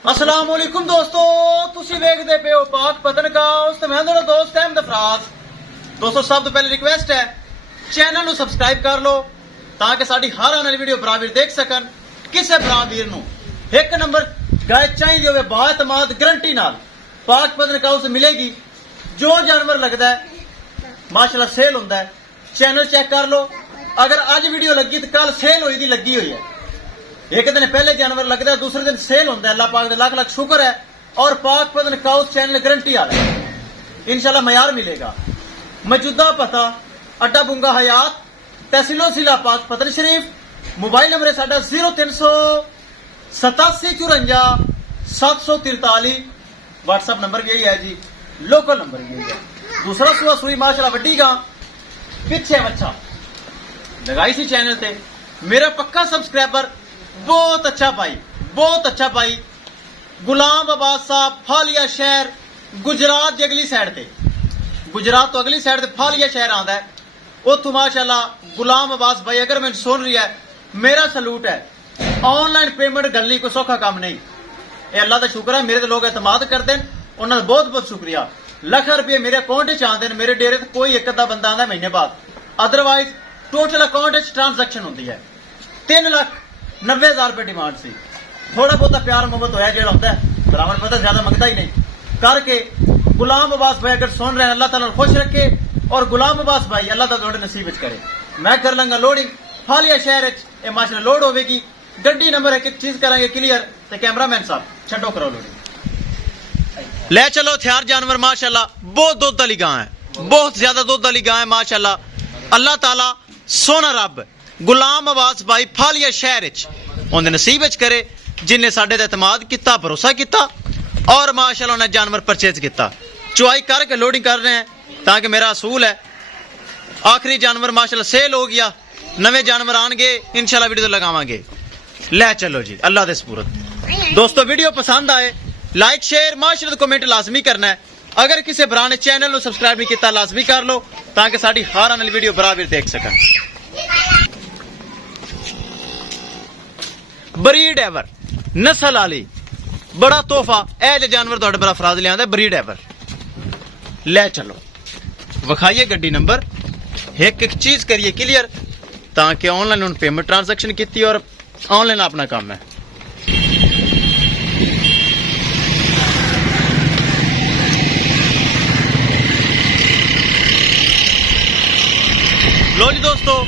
अस्सलाम वालेकुम दोस्तों, तुसी वेखदे पे हो पाक पतनकाउस ते मैं थोड़ा दोस्त अहमद अफराज। दोस्तों सब तो पहले रिक्वेस्ट है चैनल ਨੂੰ ਸਬਸਕ੍ਰਾਈਬ ਕਰ ਲਓ ਤਾਂ ਕਿ ਸਾਡੀ ਹਰ ਆਉਣ ਵਾਲੀ ਵੀਡੀਓ ਬਰਾਬਰ ਦੇਖ ਸਕਣ। ਕਿਸੇ ਭਰਾ ਵੀਰ ਨੂੰ ਇੱਕ ਨੰਬਰ ਗਾਇ ਚਾਹੀਦੀ ਹੋਵੇ ਬਾਇਤਮਾਦ ਗਰੰਟੀ ਨਾਲ ਪਾਕ ਪਤਨਕਾਉਸ ਮਿਲੇਗੀ। ਜੋ ਜਾਨਵਰ ਲੱਗਦਾ ਹੈ ਮਾਸ਼ਾਅੱਲਾ ਸੇਲ ਹੁੰਦਾ ਹੈ। ਚੈਨਲ ਚੈੱਕ ਕਰ ਲਓ, अगर अज वीडियो लगी तो कल सेल हुई दी लगी हुई है। एक दिन पहले जानवर लगता है, दूसरे दिन सेल होता है। अल्लाह पाक का लाख लाख शुक्र है। और पाक पतनकाउस चैनल गारंटी वाला है, इंशाल्लाह मयार मिलेगा। मौजूदा पता अड्डा बुंगा हयात तहसीलो जिला पाक पतन शरीफ। मोबाइल नंबर है साडा 0387 743 व्हाट्सएप नंबर भी यही है जी, लोकल नंबर भी यही है। दूसरा सुआ सुई माशाल्लाह वड्डी गा पिछे बच्चा लगाई सी चैनल ते। मेरा पक्का सब्सक्राइबर बहुत अच्छा भाई, बहुत अच्छा भाई गुलाम अब्बास साहब, फालिया शहर गुजरात की अगली साइड ते। गुजरात तो अगली साइड ते फालिया शहर आंदा है, उत्थों माशाल्लाह गुलाम अब्बास भाई अगर मैं सुन रही है मेरा सलूट है। ऑनलाइन पेमेंट गलनी कोई सौखा काम नहीं, ये अल्लाह का शुक्र है। मेरे तो लोग एतमाद करते हैं, उन्होंने बहुत बहुत शुक्रिया। लख रुपये मेरे अकाउंट च आते हैं। मेरे डेरे कोई एक अद्धा बंदा आंदा महीने बाद, अदरवाइज टोटल अकाउंट ट्रांसैक्शन होती है। 3,90,000 रुपये डिमांड सी। थोड़ा बहुत प्यार मोहब्बत होया जो होता है, बराबर पता ज्यादा मंगता ही नहीं करके। गुलाम अब्बास भाई अगर सुन रहे हैं, अल्लाह ताला खुश रखे। और गुलाम अब्बास भाई अल्लाह ताला थोड़े नसीब करे। मैं कर लंगा लोडिंग फालिया शहर माशाल्लाह लोड होगी। गड्डी नंबर है कि चीज करेंगे क्लियर तो कैमरामैन साहब छड्डो करो लोडिंग। ले चलो हथियार जानवर माशाल्लाह बहुत दुध वाली गां है, बहुत ज्यादा दुध वाली गां है माशाल्लाह। अल्लाह ताला सोना रब गुलाम अब्बास भाई फालिया शहर उन्हें नसीब करे जिन्हें साडे ते एतमाद किया, भरोसा किया और माशाल्लाह उन्हें जानवर परचेज किया। चुआई करके लोडिंग कर रहे हैं ताकि मेरा असूल है आखिरी जानवर माशाल्लाह सेल हो गया, नवे जानवर आएंगे इंशाल्लाह वीडियो लगावांगे। ले चलो जी अल्लाह दे सुपुर्द। दोस्तों वीडियो पसंद आए लाइक शेयर माशाल्लाह कमेंट लाजमी करना है। अगर किसी भरा ने चैनल को सब्सक्राइब नहीं किया लाजमी कर लो ताकि साडी हर आने वाली वीडियो बराबर देख सकन। ब्रीड एवर नस्ल वाली बड़ा तोहफा ए जानवर तुहाडे बड़ा फराज लिया ब्रीड एवर। ले चलो विखाइए गड्डी नंबर, एक एक चीज करिए क्लियर ताकि ऑनलाइन उन्होंने पेमेंट ट्रांसैक्शन की और ऑनलाइन अपना काम है। लो जी दोस्तों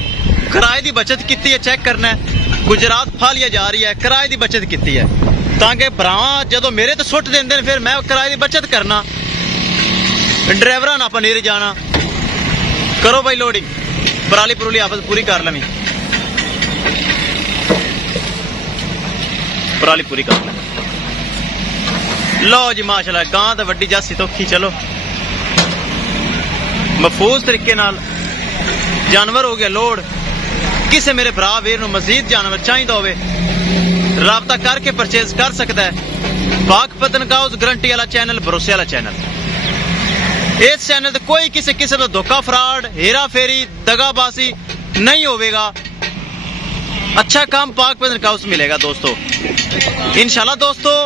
किराए की बचत की है, चेक करना है। गुजरात फालिया जा रही है, किराए की बचत की है ताकि भरावां जो मेरे तो सुट देंदे फिर मैं किराए की बचत करना, ड्राइवरा ना नहीं जाना। करो भाई लोडिंग, पराली पुराली आपस पूरी कर लवी, पराली पूरी कर ले। लो जी माशाल्लाह गां तो वड्डी जासी तोखी। चलो महफूज तरीके नाल जानवर हो गया लोड। किसी मेरे भरा वीर नूं मजीद जानवर चाहिए होवे राबता करके परचेज कर सकता है। पाक पतनकाउस गारंटी वाला चैनल, भरोसे वाला चैनल। इस चैनल ते कोई किसी किस्म का धोखा फ्रॉड हेरा फेरी दगाबाजी नहीं होवेगा। अच्छा काम पाक पतनकाउस मिलेगा दोस्तों इंशाल्लाह। दोस्तों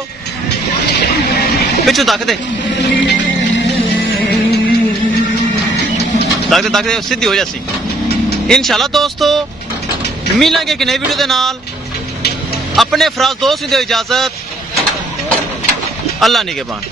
पिछू तक दे सीधी हो जासी इंशाल्लाह। दोस्तों मिलेंगे एक नई वीडियो के नाल। अपने फराज दोस्त दो इजाजत, अल्लाह निगहबान।